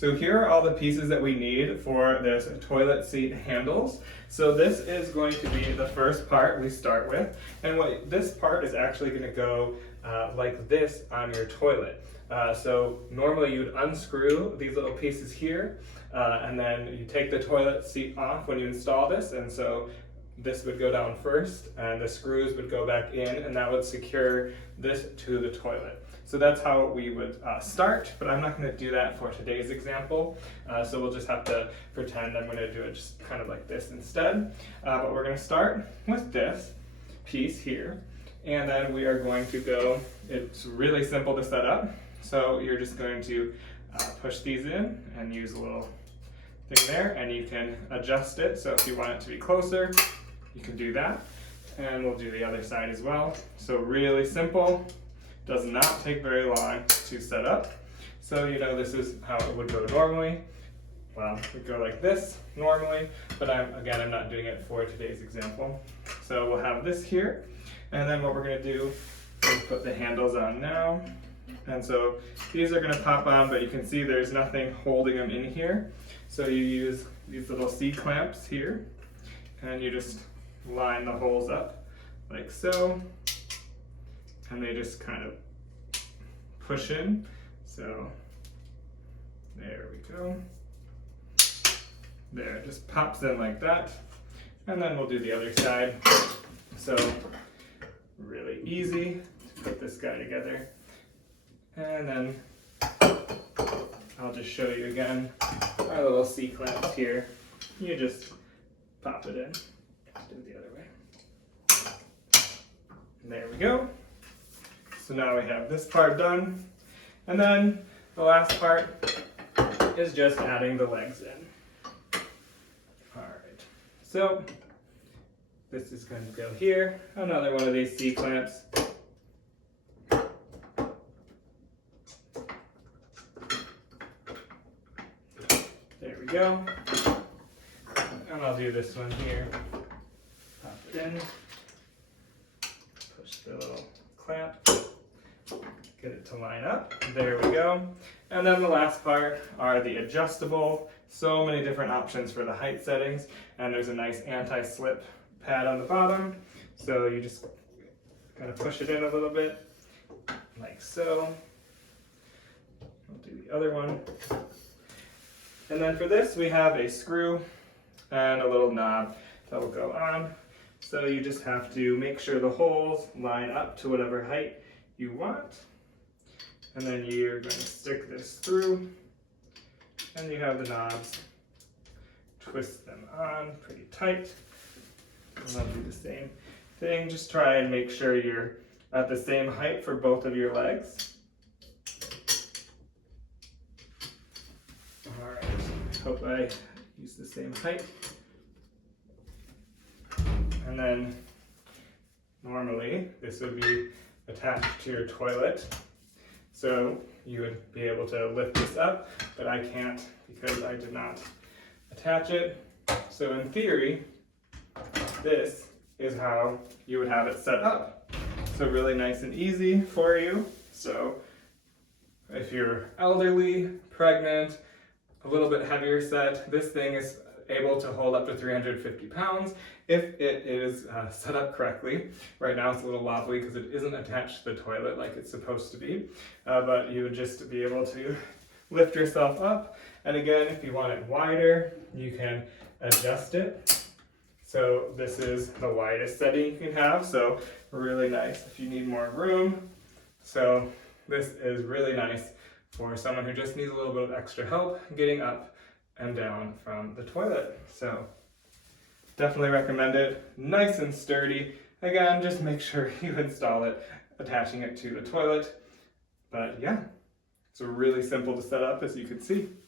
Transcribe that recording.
So here are all the pieces that we need for this toilet seat handles. So this is going to be the first part we start with. And this part is actually going to go like this on your toilet. So normally you'd unscrew these little pieces here, and then you take the toilet seat off when you install this, and so this would go down first, and the screws would go back in, and that would secure this to the toilet. So that's how we would start, but I'm not going to do that for today's example. So we'll just have to pretend I'm going to do it just kind of like this instead. But we're going to start with this piece here, and then we are going to go, it's really simple to set up. So you're just going to push these in and use a little thing there, and you can adjust it. So if you want it to be closer, you can do that. And we'll do the other side as well. So really simple. Does not take very long to set up. So you know this is how it would go normally. Well, it would go like this normally, but I'm not doing it for today's example. So we'll have this here, and then what we're going to do is put the handles on now. And so these are going to pop on, but you can see there's nothing holding them in here. So you use these little C-clamps here, and you just line the holes up like so. And they just kind of push in. So there we go. There, it just pops in like that. And then we'll do the other side. So really easy to put this guy together. And then I'll just show you again our little C-clamps here. You just pop it in. Do it the other way. There we go. So now we have this part done. And then the last part is just adding the legs in. All right, so this is going to go here. Another one of these C-clamps. There we go. And I'll do this one here. Pop it in. Push the little clamp. Get it to line up. There we go. And then the last part are the adjustable. So many different options for the height settings. And there's a nice anti-slip pad on the bottom. So you just gotta push it in a little bit, like so. I'll do the other one. And then for this, we have a screw and a little knob that will go on. So you just have to make sure the holes line up to whatever height you want. And then you're going to stick this through, and you have the knobs. Twist them on pretty tight. And I'll do the same thing. Just try and make sure you're at the same height for both of your legs. All right, I hope I use the same height. And then normally this would be attached to your toilet. So you would be able to lift this up, but I can't because I did not attach it. So in theory, this is how you would have it set up. So really nice and easy for you. So if you're elderly, pregnant, a little bit heavier set, this thing is able to hold up to 350 pounds if it is set up correctly. Right now it's a little wobbly because it isn't attached to the toilet like it's supposed to be, but you would just be able to lift yourself up. And again, if you want it wider, you can adjust it. So this is the widest setting you can have, so really nice if you need more room. So this is really nice for someone who just needs a little bit of extra help getting up and down from the toilet. So definitely recommend it. Nice and sturdy. Again, just make sure you install it, attaching it to the toilet. But yeah, it's really simple to set up, as you can see.